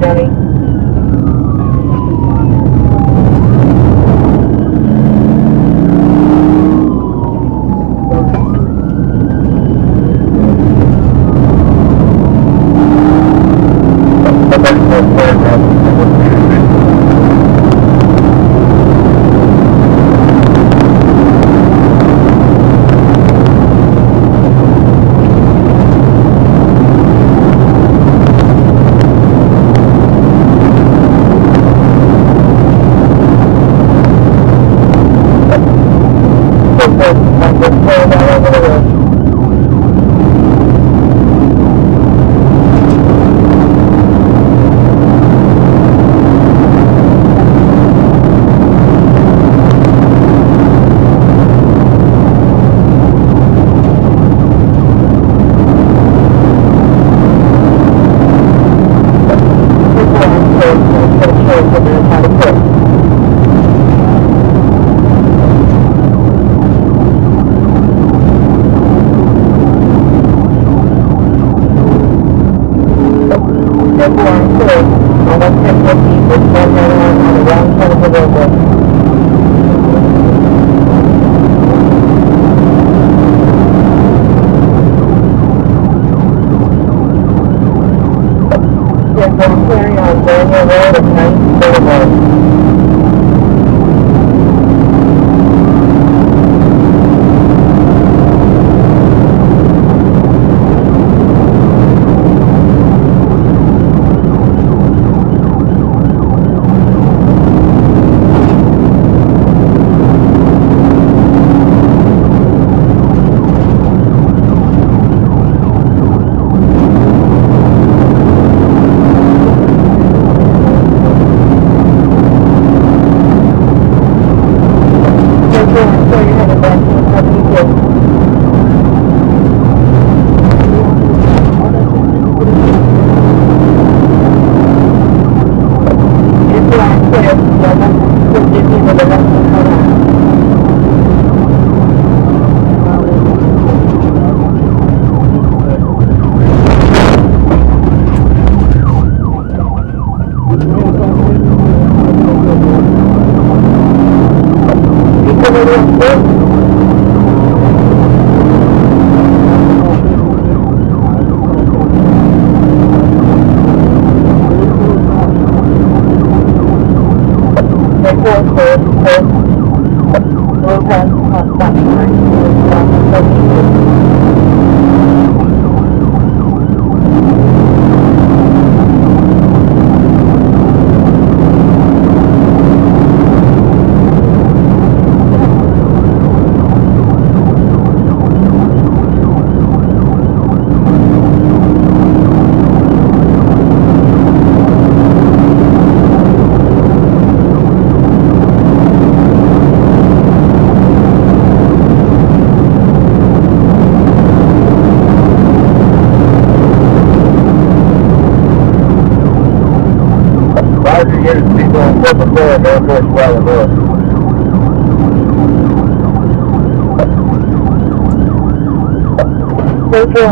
Johnny.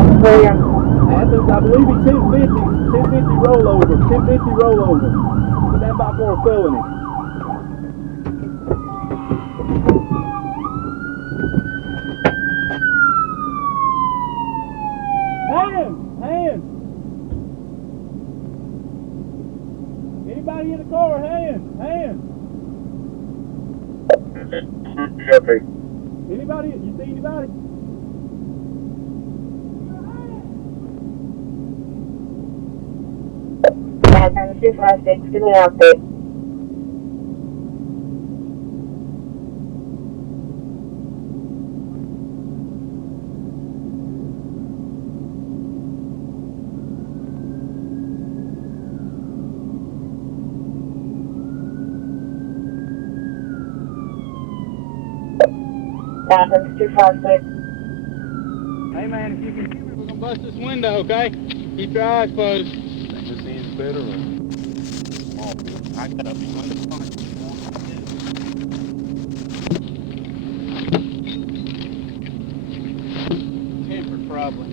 Athens, I believe it's 1050 rollover, 1050 rollover. Put that by for a felony. Hands! Anybody in the car? Hands! Anybody? You see anybody? Madison 256, give me an update. Madison 256. Hey man, if you can hear me, we're gonna bust this window, okay? Keep your eyes closed. This seems better. Oh, I got up in the front. Temper problem.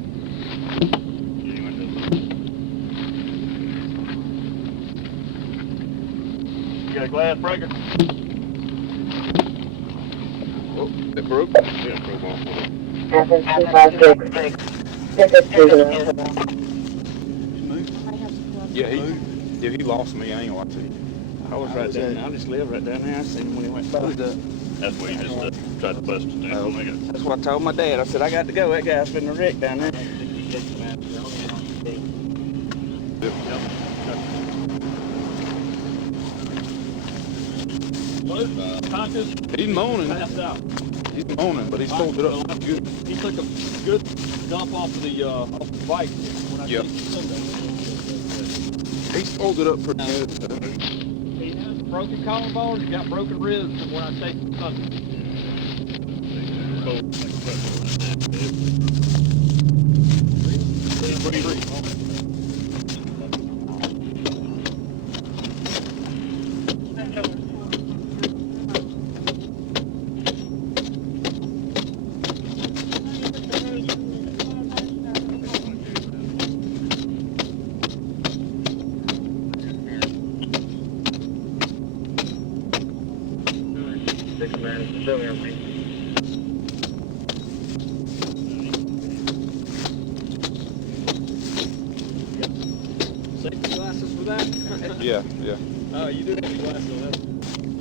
glass breaker. Oh, it broke. Yeah, it broke off. Athens 256. This is Seagull. Yeah, he lost me. I ain't gonna lie to you. I was right down there. I just lived right down there. I seen him when he went by. That's where you just tried to bust it down. Oh, That's what I told my dad. I said, I got to go. That guy's been a wreck down there. He's moaning. He's moaning, but he's pulled it up good. He took a good dump off the bike when I Yep. He's pulled it up pretty good. He has broken collarbones. He got broken ribs from when I take Sunday. Safety glasses for that? Yeah, yeah. Oh, you do have glasses on that.